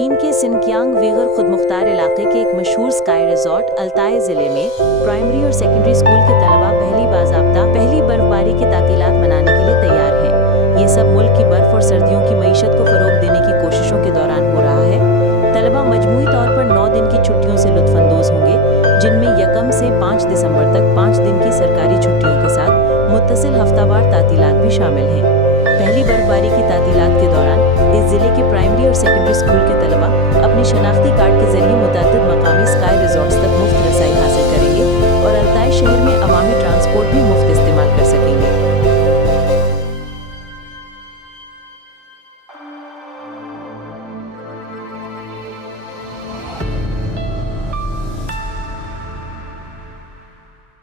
चीन के सिनकियांग वीगर खुदमुख्तार इलाके के एक मशहूर स्काई रिजॉर्ट अल्ताई ज़िले में प्राइमरी और सेकेंडरी स्कूल के तलबा पहली बर्फबारी की तातीलात मनाने के लिए तैयार हैं। ये सब मुल्क की बर्फ और सर्दियों की मईशत को फ़रोग देने की कोशिशों के दौरान हो रहा है। तलबा मजमूई तौर पर 9 दिन की छुट्टियों से लुत्फ़अंदोज़ होंगे, जिनमें 1 से 5 दिसंबर तक 5 दिन की सरकारी छुट्टियों के साथ मुत्तसिल हफ्तावार तातीलात भी शामिल हैं। पहली बर्फबारी की तातीलात के दौरान इस ज़िले के प्राइमरी और सेकेंडरी स्कूल के तलबा अपनी शनाख्ती कार्ड के जरिए मुतअद्दिद मकामी स्काई रिजॉर्ट्स तक मुफ्त रसाई हासिल